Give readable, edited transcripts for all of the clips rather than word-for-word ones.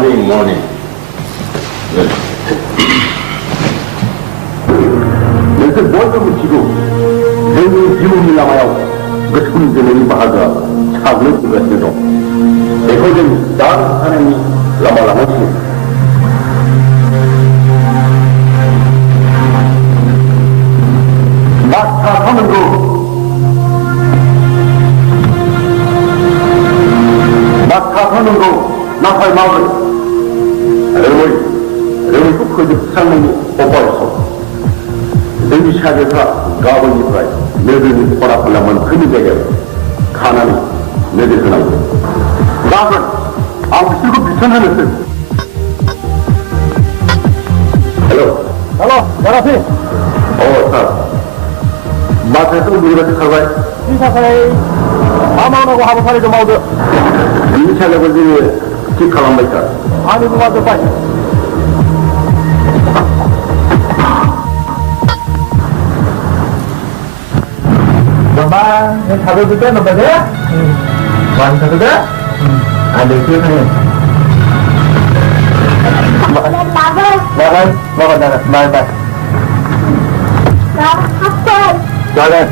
morning. Nasa bola mo sigo, dahil yung nilayaw, gaskunin din ang bahaga, saglit ko kasi ito. Ikaw din, dahil sana ni lama-lama siya. Magkakaman ko. magkakaman ko, nakay mawag. 레오이 그 상당히 오버했어. 레이 샤게가 가버니 프라이 내들이 보라팔라면 근육에게 가난이 내들 그나고. 나는 아무 실고 비천하는데. Hello, Garafi. sir. 마트에서 누구한테 가봐요? 이 사사에 아마하고 하부살이 좀 하고. 이 샤게가 지금 기칼한 거 있다. 아니 그만 빨리. Bang, yang satu juga nampak ya? Bang satu juga? Ada itu kan? Makan, bye. Jalan.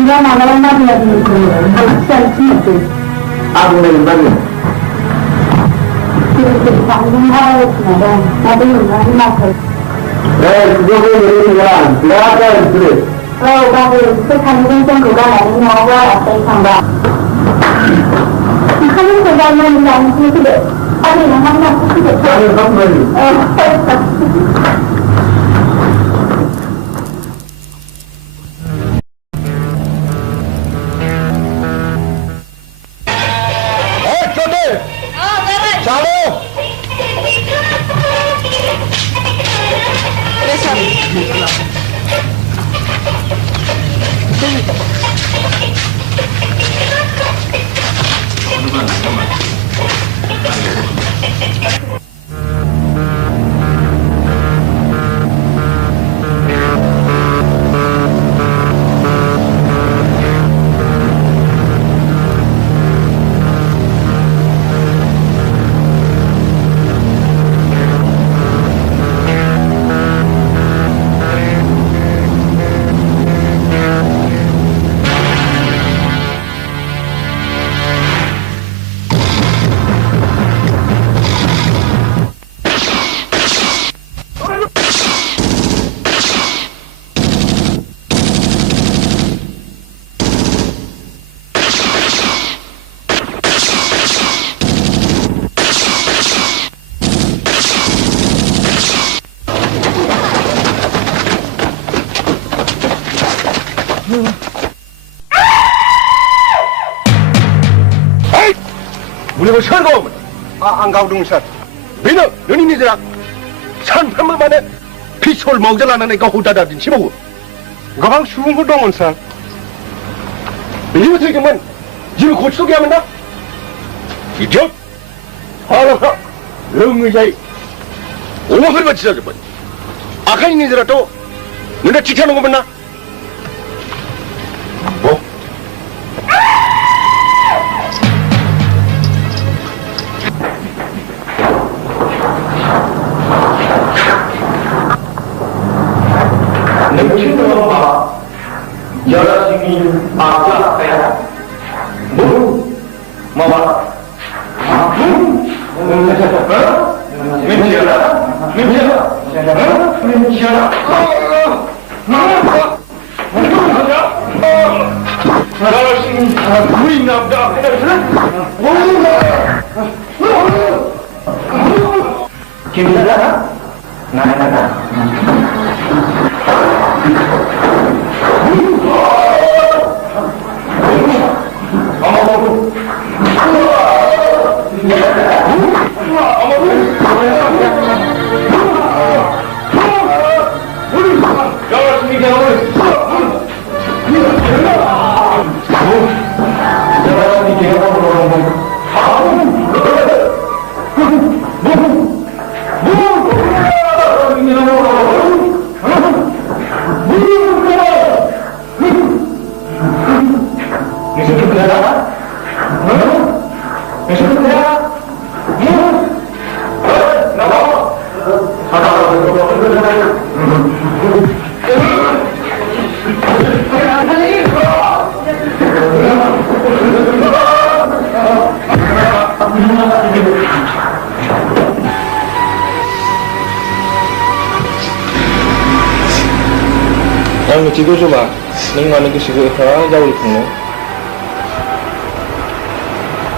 Sila malam lagi anak saya itu. Aku dari mana? Kita sambung harus ada yang macam. Juga dari jalan. Berapa itu? Oh, bagus. Sekarang kita juga lagi mau apa sama. Kalau kita jalan itu ada yang mana kita. 우리가 선거 안 가오던 샷. 왜냐? 연인이들아 산판만 만에 피솔 먹자라는 애가 호다다든 치보고. 가방 쉬운 거 동원 산. 이거 지금은 지금 고치게 하면 나. 이죠? 하나가 영의자이 오늘 같이 자주 번. 아까 있는들아 또 너네 지켜놓은 거 봤나? 뭐? 열심히 아껴야 뭐 뭐와 열심히 부인 남자 김사장 나나나 आं मिथिगौ जबा नों मानो गोसोखौ एफा जावरिखांनो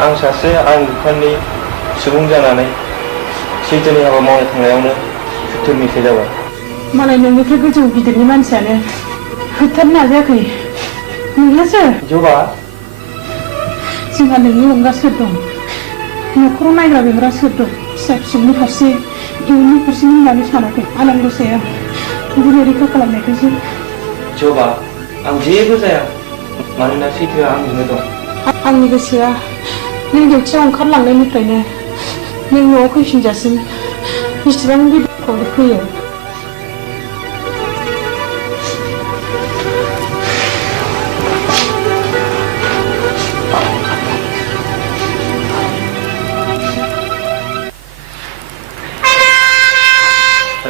आं सासे आं बिफाननि सुबुं जानानै सैथोनि हाबा मावनो थांनायावनो सुथुरनिफ्राय जाबाय मालाय नोंनिफ्राय गोजौ गिदिरनि मानसियानो होबथानो नाजायाखै नोंहासो जबा जोंहा नोंनि अनगा सोर दं न'खराव नायग्रा बेंग्रा सोर दं फिसा फिसौनि फारसे इयुननि फारसे होननानै सानाखै आनान गसाया बिदिनो रैखा खालामनायखौसो जबा आं जेबो जाया मानोना सैथोआ आंजोंनो दं आंनि गोसोआ नों देवथियाव ओंखारलांनायनिफ्रायनो नों न'आव फैफिनजासिम बेसेबां गिदिर फैयो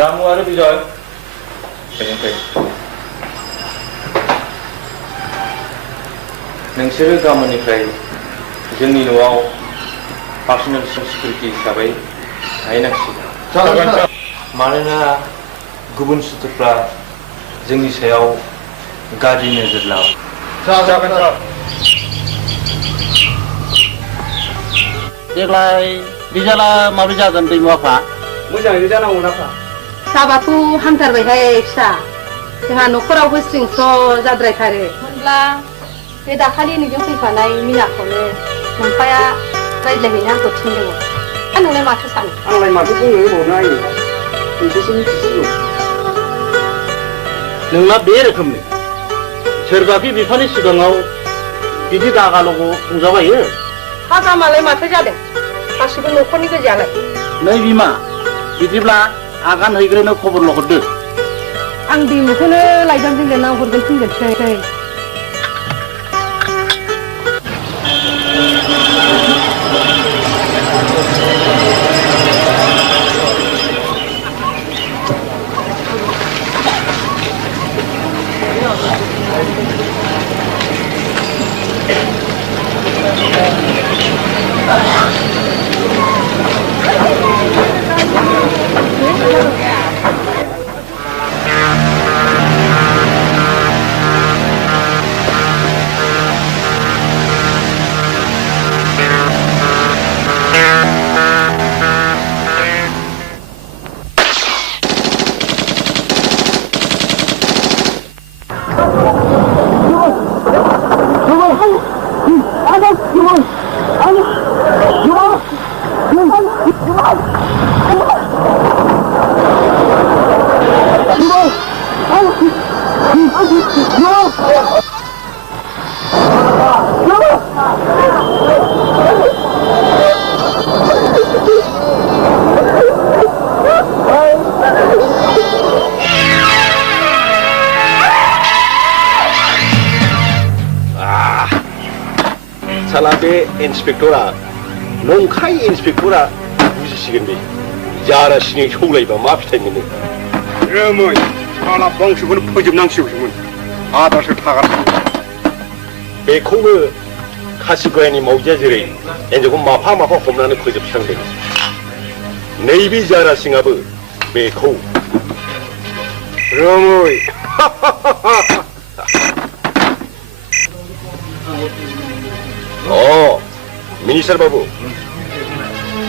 रामु आरो बिजय नोंसोरो गाबोननिफ्राय जोंनि न'आव पार्सनेल सिकिउरिटि हिसाबै थाहैनांसिगोन मानोना गुबुन सुथुरफ्रा जोंनि सायाव गाज्रि नोजोर लाङो देग्लाय रिजाल्टआ माबोरै जागोन दैमाफ्रा मोजाङैनो जानांगौ नाफा जाबाथ' हामथारबायहाय फिसा जोंहा न'खरावबो स्रिं स्र' जाद्रायथारो होनब्ला बे दाखालि नोंजों फैफानाय मिनाखौनो नोमफाया रायज्लायहैनो आंखौ थिनदोंमोन नोंलाय माथो सानो आंलाय माथो बुंनो होबावनो आयो नोंसोरसो मिथिसिगौ नोंना बे रोखोमनि सोरबाखि बिफानि सिगाङाव बिदि दागालग' बुंजाबायो हाजामालाय माथो जादों गासिबो न'खरनि गोजायालाय नै बिमा बिदिब्ला आगान हैग्रोनो खबरल' हरदो आं दैमुखौनो लायजामजों लिरना हरगोन थिनगोनसै साला बे इन्सपेक्टरा नंखाय इन्सपेक्टरा बुजिसिगोन बे जारासिनि सौलायबा मा फिथाइ मोनो रोमै साला बंसखौनो फोजोबनांसिगौसोमोन आदारसो थागारसिगौ बेखौनो खासि गयानि मावजिया जेरै एन्जरखौ माफा माफा हमनानै फोजोबस्रांदों नैबे जारासिङाबो बेखौ रोमै मिनिस्टार बाबु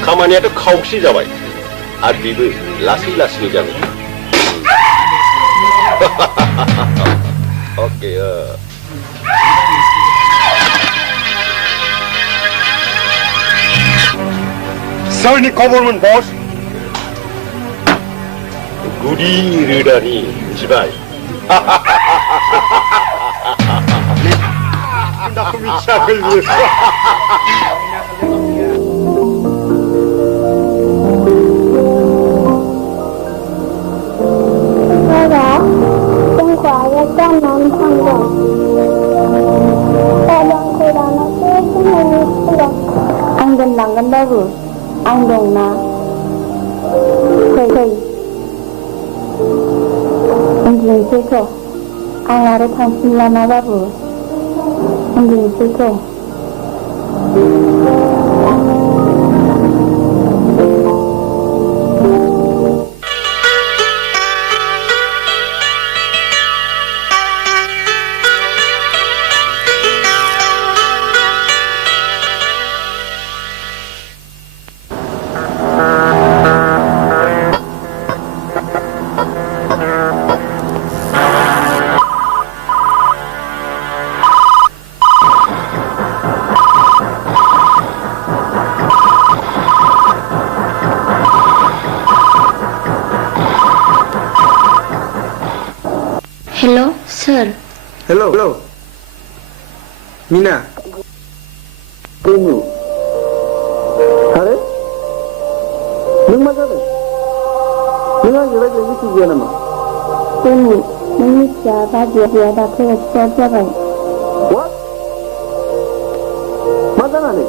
खामानियाथ' खावसे जाबाय आरो बेबो लासै लासैनो जागोन अके सोरनि खबरमोन बस गुदि रोदानि मिथिबाय Aku bisa beli. Ada, tengkorak kan nonton. Kadang kurang aku cuma pulang. दोनलांगोनबाबो आं दंना फै फै उन्दुनोसैथ' आं आरो थांफिनलानाबाबो उन्दुनोसैथ' हेल' सोर हेल' मिना दैमु आरो नों मा जादों नों आंजों रायज्लायनो गोसो गैया नामा दैमु नों मिथिया बाजैया दाख्लै एक्सपायार जाबाय मा जानानै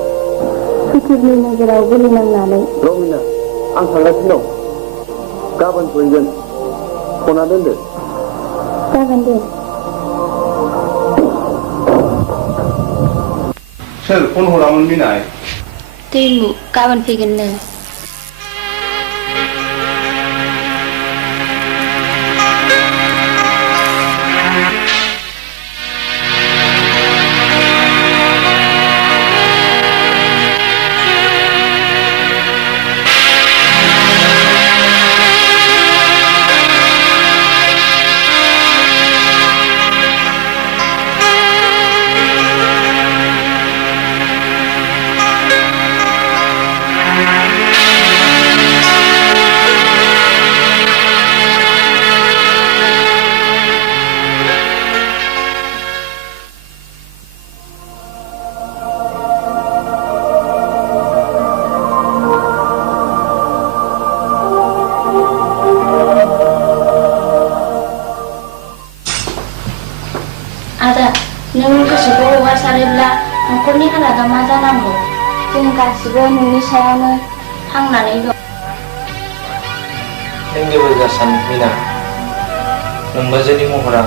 सुथुरनि नोगोराव गोली नांनानै रमिना आं थांगासिनो दं गाबोन फैगोन फना दोनदो जागोन दे सोर फन हरामोन मिना दैमु गाबोन फैगोननो आदा नों गोसोखौ हगारसारोब्ला न'खरनि हालोदा मा जानांगौ जों गासिबो नोंनि सायावनो थांनानै दं नों जेबो जासान मिना नोमबाजैनि महरा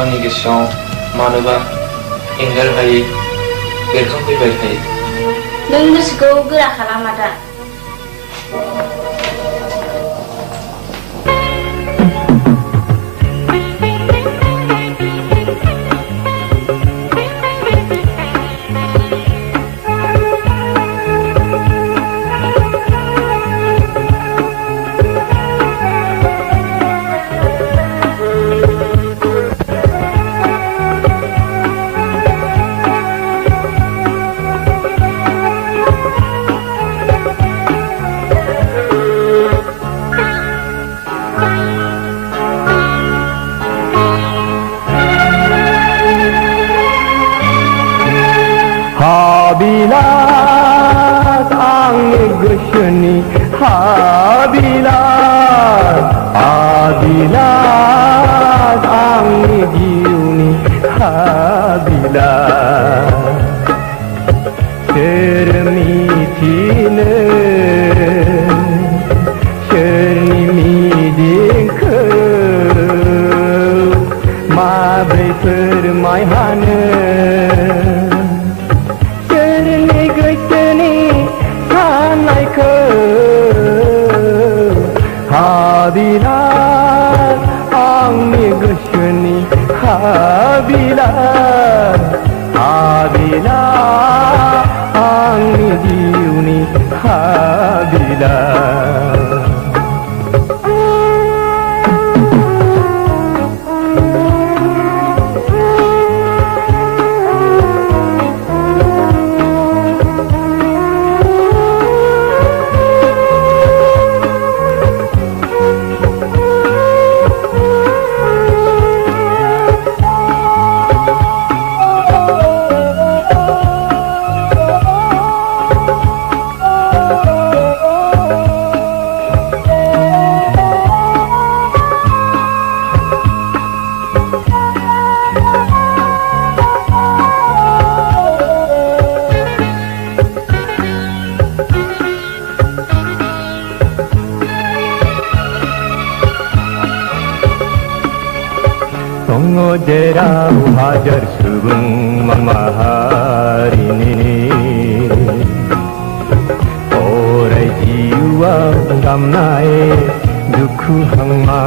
आंनि गोसोआव मानोबा एंगारहायै बेरखांफैबाय थायो नों गोसोखौ गोरा खालाम आदा हाबिलास आंनि गोसोनि हाबिलास हाबिलास आंनि जिउनि हाबिलास सोर मिथिनो सोरनि मिजिंखौ माब्रै फोरमायहानो सोरनि गोसोनि साननायखौ जेराव हाजार सुबुं माहारिनि अराय जिउआव गामनाय दुखु हांमा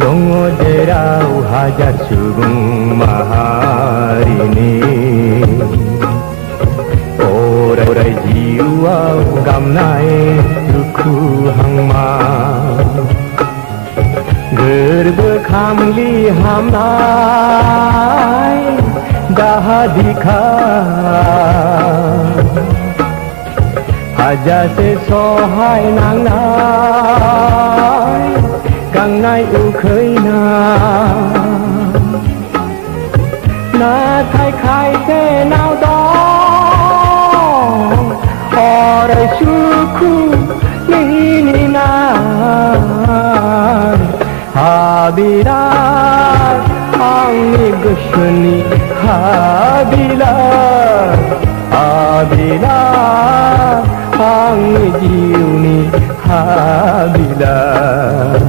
दङ जेराव हाजार सुबुं माहारिनि अराय जिउआव गामनाय दुखु हांमा गोरबोखांलि हामनाय दाहा दिखा हाजासे सहाय नांनाय गांनाय उखैना नाथाय खायसेनाव दं अराय सुखु मिनिनाय हाबिलास आंनि गोसोनि हाबिलास हाबिलास आंनि जिउनि हाबिलास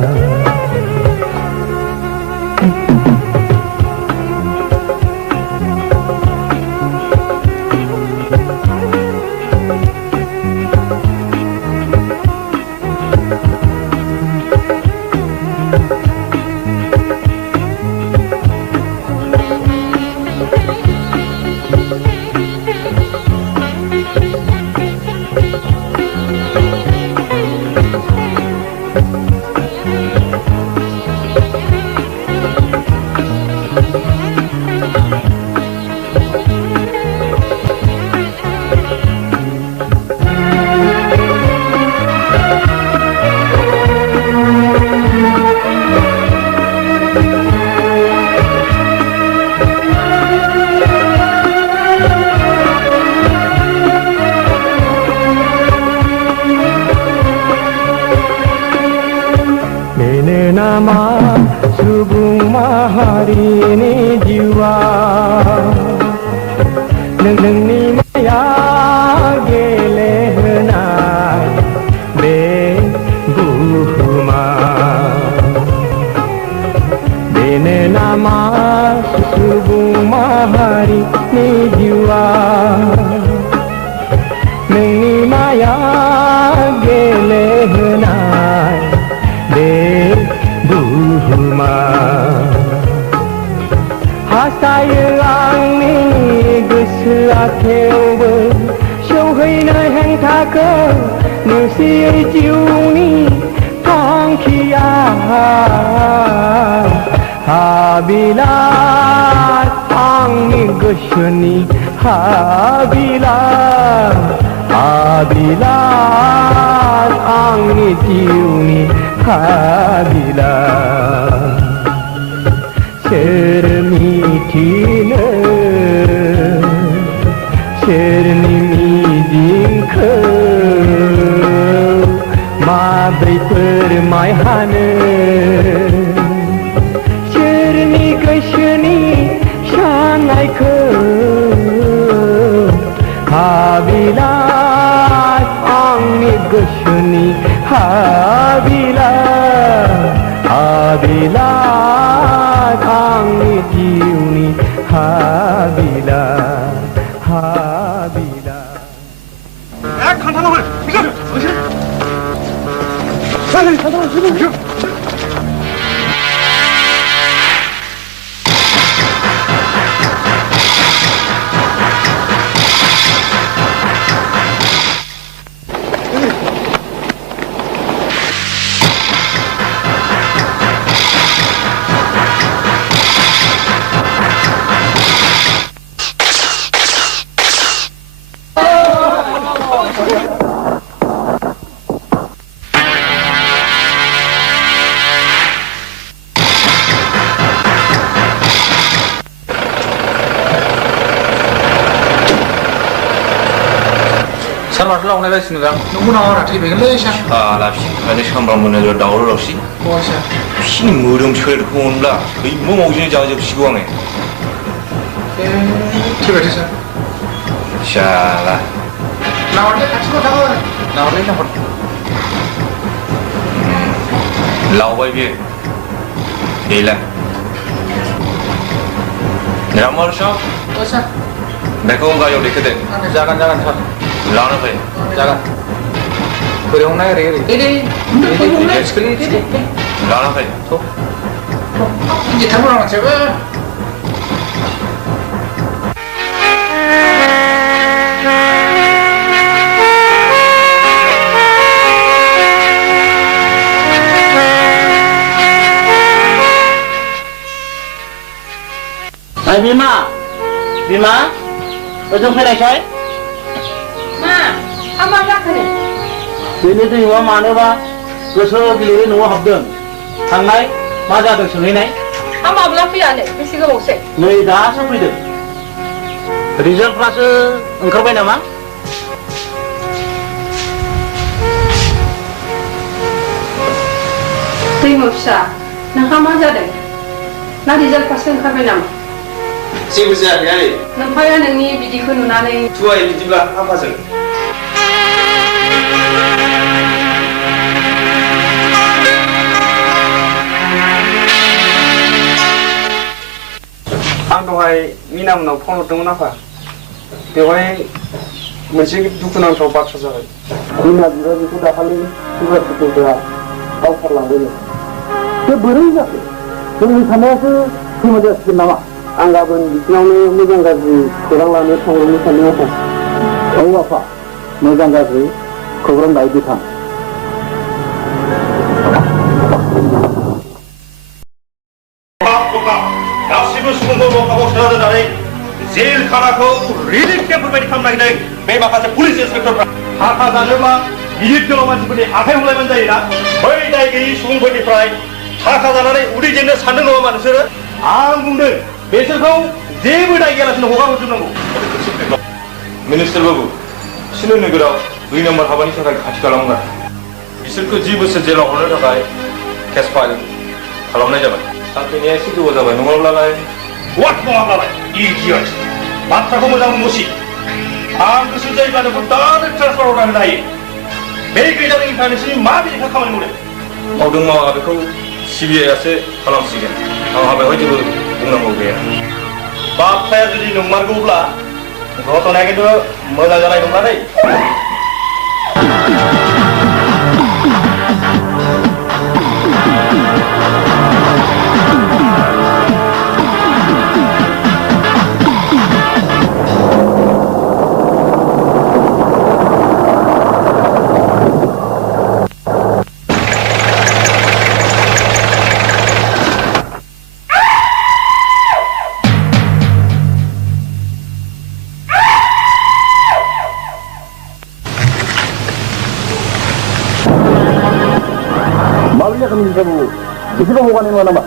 सुबुं माहारिनि जिउआ नोंनि माया गेलेहोनाय बे बुहुमा बेनो नामा सुबुं माहारिनि जिउआ नोंनि माया गेलेहोनाय बे बुहुमा हास्थायो आंनि गोसोआ थेवबो सौहैनो हेंथाखौ नेवसियै जिउनि थांखिया हाबिलास आंनि गोसोनि हाबिलास हाबिलास आंनि जिउनि हाबिलास सोर मिथिनो सोरनि मिजिंखौ माब्रै फोरमायहानो सोरनि गोसोनि साननायखौ हाबिलास आंनि गोसोनि हाबिलास हाबिलास आंनि जिउनि हाबिलास हाबिलास सानबाथ' लांनायलायसिनो दां नोंखौ नाङा थैबायगोनलै सार आलासि ओंखायनो सामब्राम मोनो दावराव दावसि बिसिनि मोदोम सोलेरखौ मोनब्ला हैमो मावजिनो जाजोबसिगौ आङो थैबायथो सार शाला नाहरलै खाथियाव थाङो नाहरलै नाहर लावबाय बियो gila. Ramar Shah, Oh, sir. देखो उनका यो लिख दे. Jangan, jangan, sir. लाना भाई. Jangan. Kurang naik, re. Ini sekali. लाना भाई. Ini tamu orang cewek. बिमा ओजों फैनायसाय मा हामा जाखो बेनि दैमा मानोबा गोसो गिलिरै न'आव हाबदों थांनाय मा जादों सोंहैनाय हामाब्ला फैयानो बेसे गोबावसै नै दासो फैदों रिजाल्टफ्रासो ओंखारबाय नामा दैमु फिसा नोंहा मा जादों ना रिजाल्टफ्रासो ओंखारबाय नामा जेबो जायाखै आइ नोमफाया नोंनि बिदिखौ नुनानै थुवाय बिदिब्ला आफाजों आं दहाय मिना मोनाव फन हरदोंमोन आफा बेवहाय मोनसे दुखुनांथाव बाथ्रा जाबाय बिमा बिफाखौ दाखालि सुगारफोरा गावथारलांबायनो बे बोरै जाखो जोंनि साननायासो खोमा जासिगोन नामा आं गाबोन बिसिनावनो मोजां गाज्रि खौरां लानो थांनो सानदों आफा औ आफा मोजां गाज्रि खौरां लायदो थां गासिबो सुबुंखौ लकाबाव सोना दोननानै जेल खानाखौ रिलिफ केम्पफोर बायदि खालामनो नागिरदों बे माखासे पुलिस इन्सपेक्टरफ्रा थाखा जानोब्ला गिदिर गोलाव मानसिफोरनि आखाइ हमलायबानो जायोना बै दाय गैयि सुबुंफोरनिफ्राय थाखा जानानै उदै जेननो सानदों नङा नोंसोरो आं बुंदों बेसोरखौ जेबो दाय गैयालासिनो हगार हरजोबनांगौ मिनिस्टार बाबु बिसोरनो नोगोराव 2 नम्बर हाबानि थाखाय खाथि खालामगोन बिसोरखौ 10 बोसोर जेलाव हरनो थाखाय केस फाइल खालामनाय जाबाय साख्रिनिया एसे गोबाव जाबाय नङाब्लालाय वाट नङाब्लालाय इडियट बाथ्राखौ मोजां मुसि आं गोसो जायोब्ला नोंखौ दानो ट्रेन्सफार हरना होनो हायो बे गैजानो इन्टारनेटनि मा बिदिखा खामानि मावदों मावा बेखौ सिबिआइआसो खालामसिगोन आंहा बेवहाय जेबो बुंनांगौ गैया बाथ्राया जुदि नंमारगौब्ला घटनाया खिन्थु मोजां जानाय नंला दै बेसेबां हगारनाय नङा नामा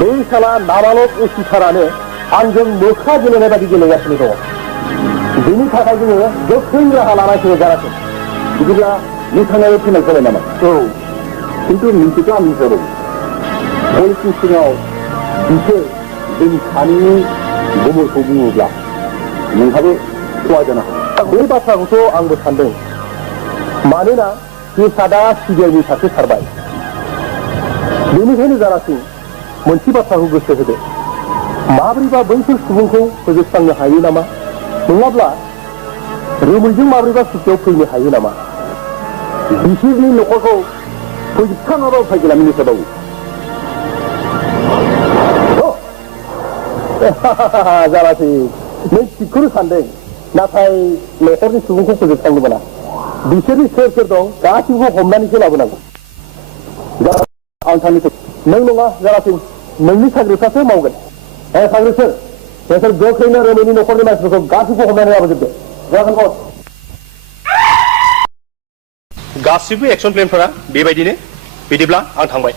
बै साला नाबालक अफिसारानो आंजों मोखा गेलेनाय बादि गेलेगासिनो दङ बेनि थाखाय जोङो गोख्रों राहा लानांसिगौ जानांगौ बिदिब्ला नोंथाङाबो फैनाय जाबाय नामा औ खिन्थु मिथिखौ आं मिथिबाय बयनि सिगाङाव बिसोर जोंनि सानैनि गुमुरखौ बुङोब्ला नोंहाबो खहा जानो हागौ बे बाथ्राखौथ' आंबो सानदों मानोना केसआ सिबिआइनि फारसे खारबाय बेनिखायनो जारासिं मोनसे बाथ्राखौ गोसो होदो माबोरैबा बैसोर सुबुंखौ फोजोबस्रांनो हायो नामा नङाब्ला रोमैजों माबोरैबा सुखियाव फैनो हायो नामा बिसोरनि न'खरखौ फोजोबस्राङाबा उफाय गैला मिनिस्टार बाबु जारासिं नों थिगखौनो सानदों नाथाय न'खरनि सुबुंखौ फोजोबस्रांनो मोना बिसोरनि सोर सोर दं गासिबो हमनानैसो लाबोनांगौ आं थांनोसै नों नङा जारासिं नोंनि साख्रिफ्रासो मावगोन साख्रिफोर नोंसोर गोख्रैनो रोमैनि न'खरनि मानसिफोरखौ गासिबो हमनानै लाबोजोबदो जागोन गासिबो एक्सन प्लेनफोरा बेबायदिनो बिदिब्ला आं थांबाय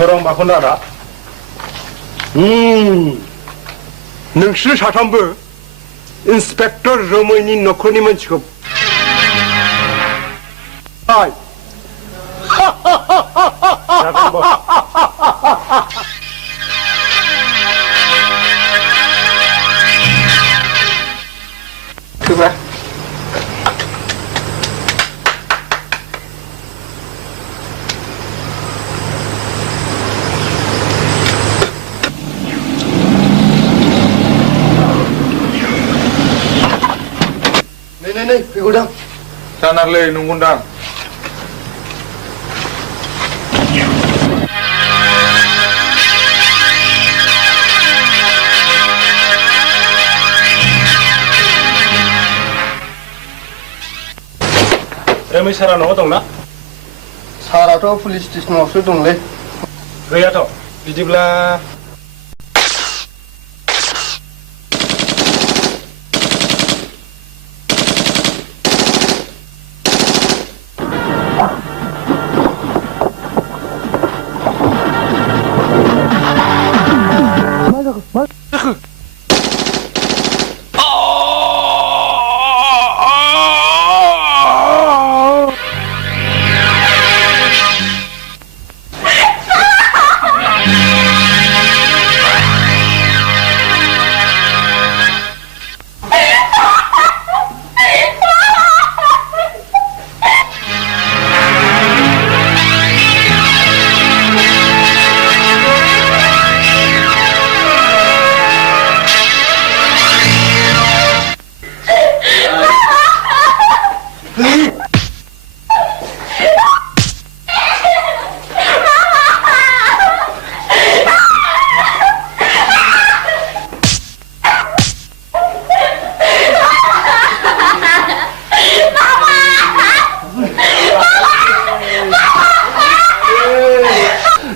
खौरां बाखौनो आदा नोंसोर साथामबो 인스펙터 रमैनि नखरनि मानसिखौ हाय Coba. नै फैगौदां जानारलै नंगौदां रोमै सारा न'आव दंना? साराथ' पुलिस स्टेसनावसो दंलै गैयाथ' बिदिब्ला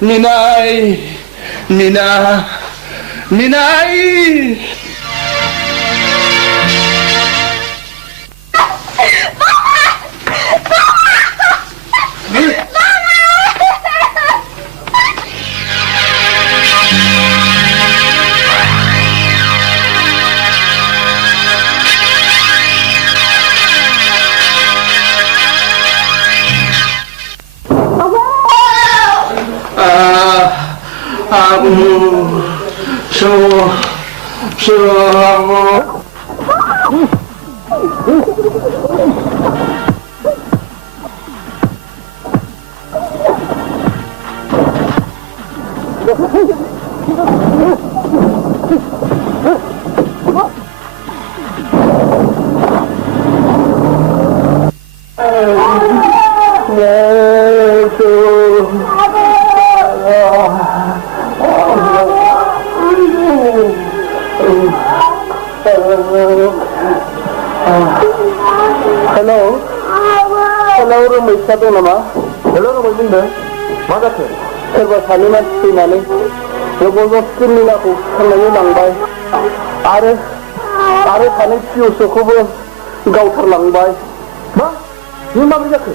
Ninay! दं नामा? हेल' रमै बुंदों मा जाखो? सोरबा सानै मानसि फैनानै जबरदस्ति मिनाखौ खांनानै लांबाय आरो सानै पिअ'सखौबो गावथारलांबाय। मा? बे माबोरै जाखो?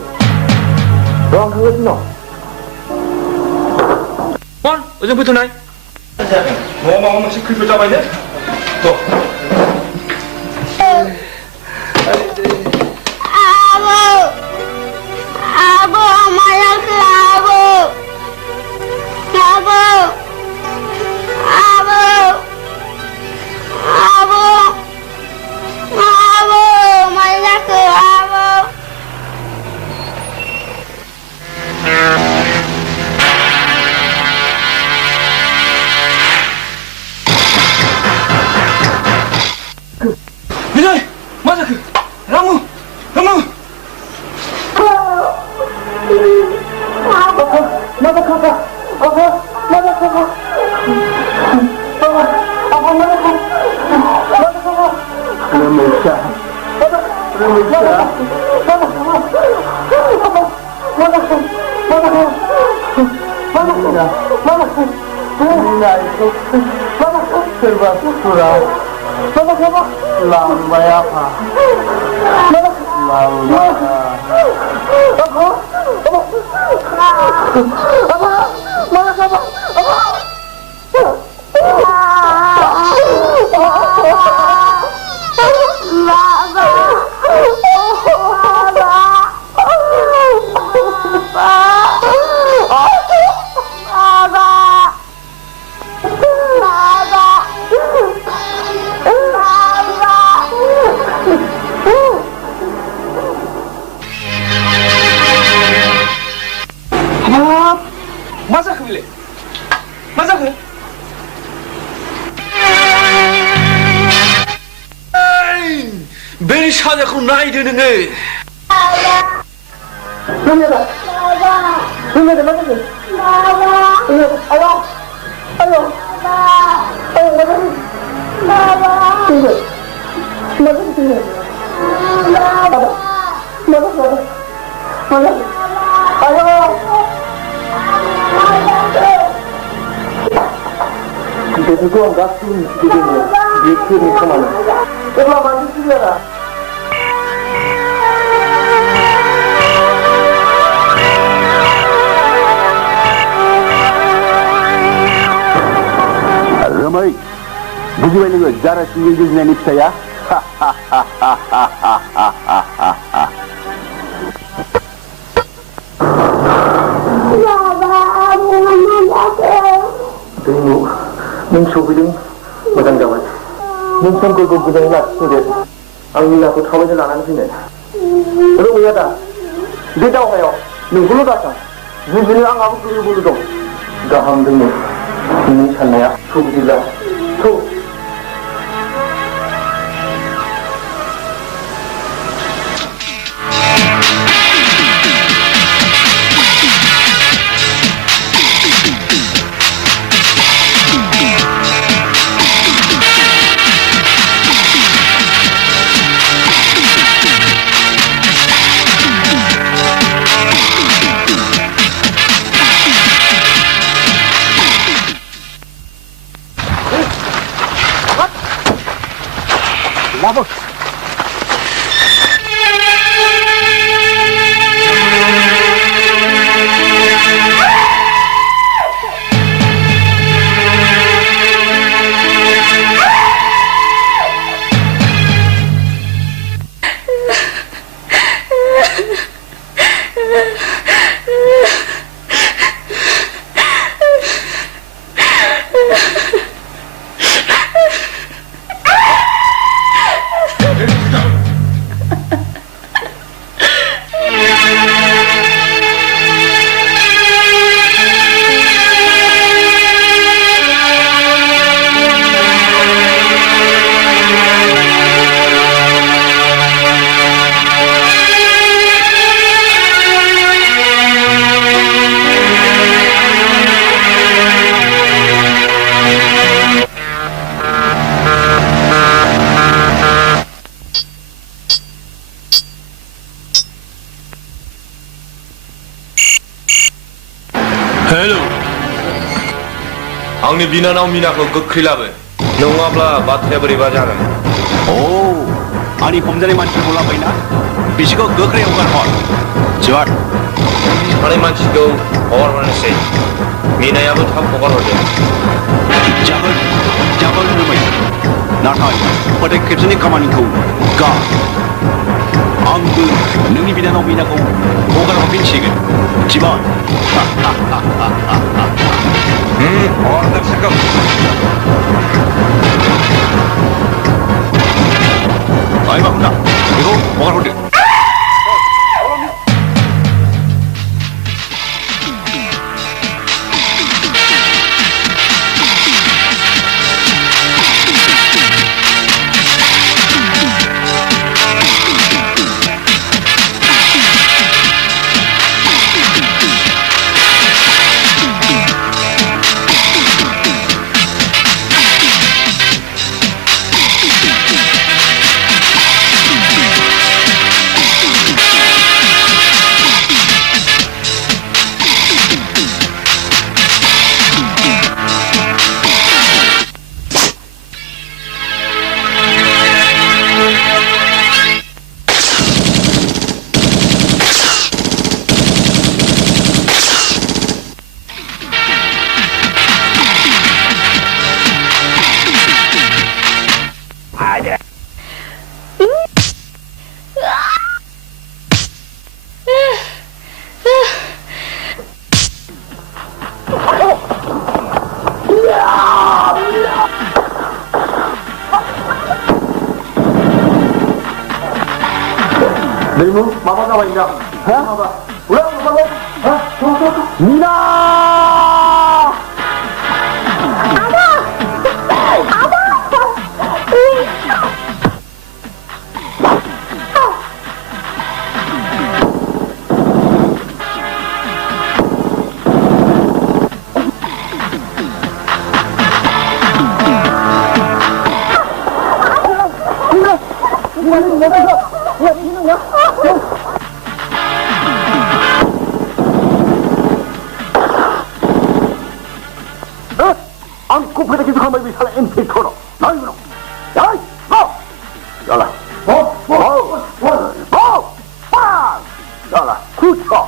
र' आं थांगासिनो दं। ओजों फैथ'नाय न'आव माबा मोनसे खैफोद जाबायनो थ' serba sudah lambai apa lambai मा जाखो बेलाय मा जाखो बेनि साजाखौ नायदो नोङो बेफोरखौ आं गासिबो मिथिजोबोमोन बे सोरनि खामानि अब्ला मानो सिरियारा रोमै बुजिबाय नोङो जारा सिंनि जुजिनायनि फिथाइया नों सफैदों मोजां जाबाय नों समफोरखौ गोजानै लाखिदो आं मिनाखौ थाबैनो लानानै फैनो रोमै आदा बे दावहायाव नोंखौल' दाथां जुजिनो आंहाबो गोहो बोलो दं गाहाम दङ नोंनि साननाया थ' बिदिब्ला थ' Vamos. आंनि बिनानाव मिनाखौ गोख्रै लाबो नङाब्ला बाथ्राया बोरैबा जागोन आंनि हमजानाय मानसिखौ लाबोना बिसोरखौ गोख्रै हगार हर जवार सानै मानसिखौ हगार हरनोसै मिनायाबो थाब हगार हरदो जागोन रोमै नाथाय फोथाय खेबसेनि खामानिखौ गा आंबो नोंनि बिनानाव मिनाखौ हगार हरफिनसिगोन जिबन हरदों Ayo Bunda, itu hagaर हरदो Dirimu, mama ngapain dah? Hah? Udah, Mina! kupata kitu kama hivi sala MP kono. Na hivyo. Yai, go. Yala. Go. Yala, kucha.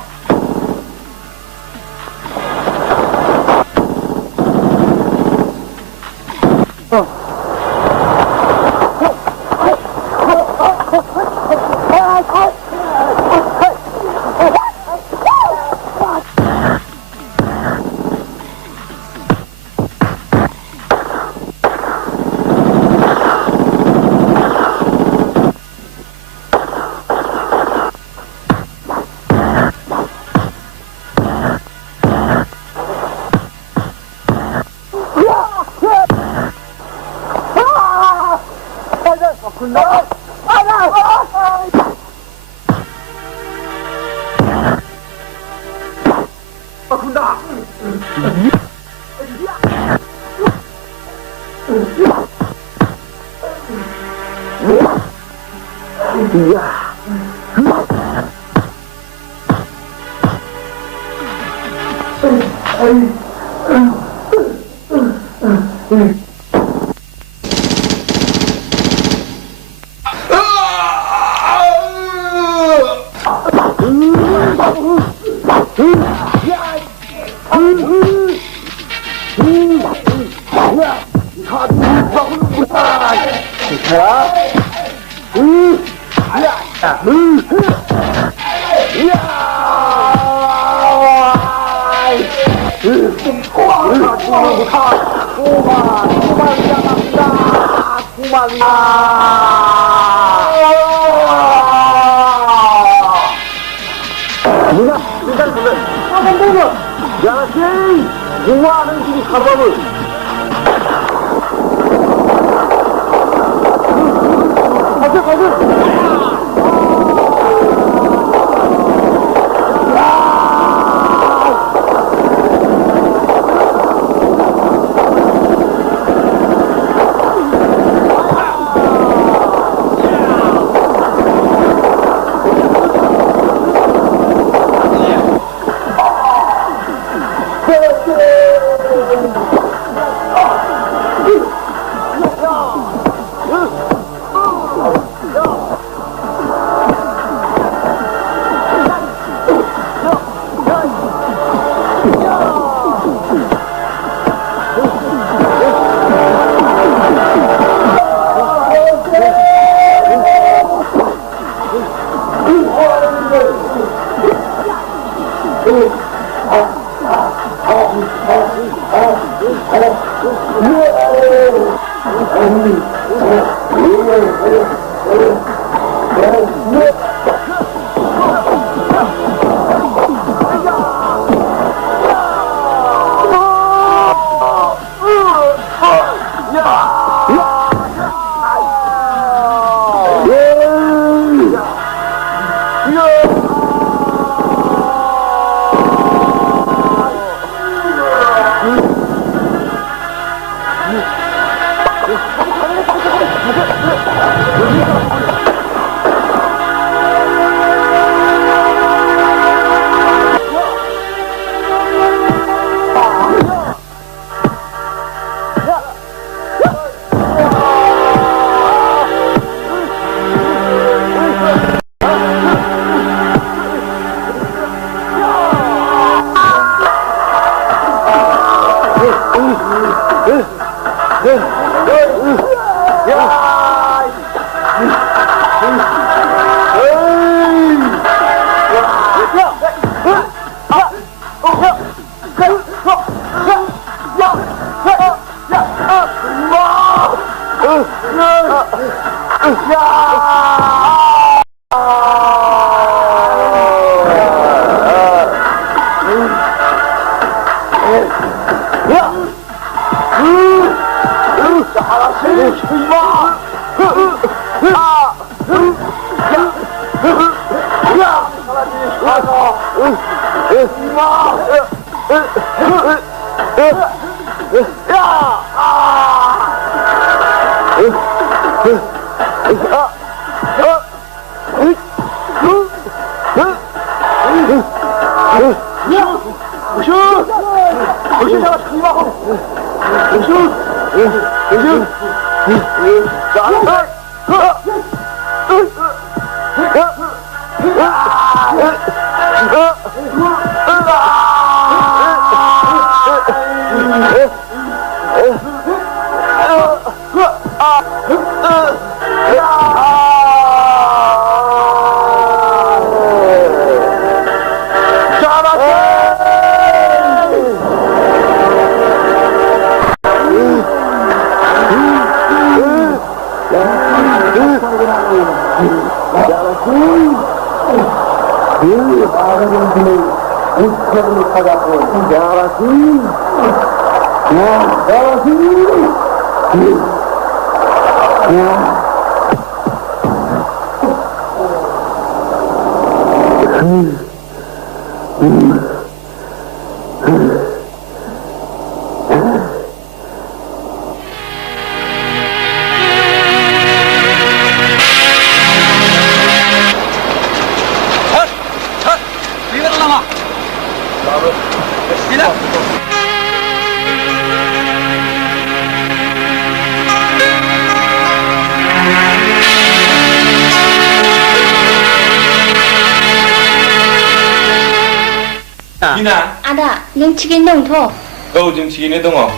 Mina, Ada, neng chicken dong tho. kau jeng sini dong.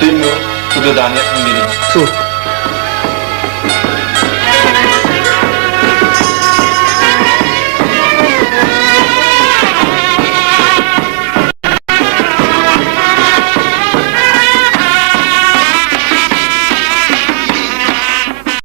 Timu sudah dania sendiri. Tuh,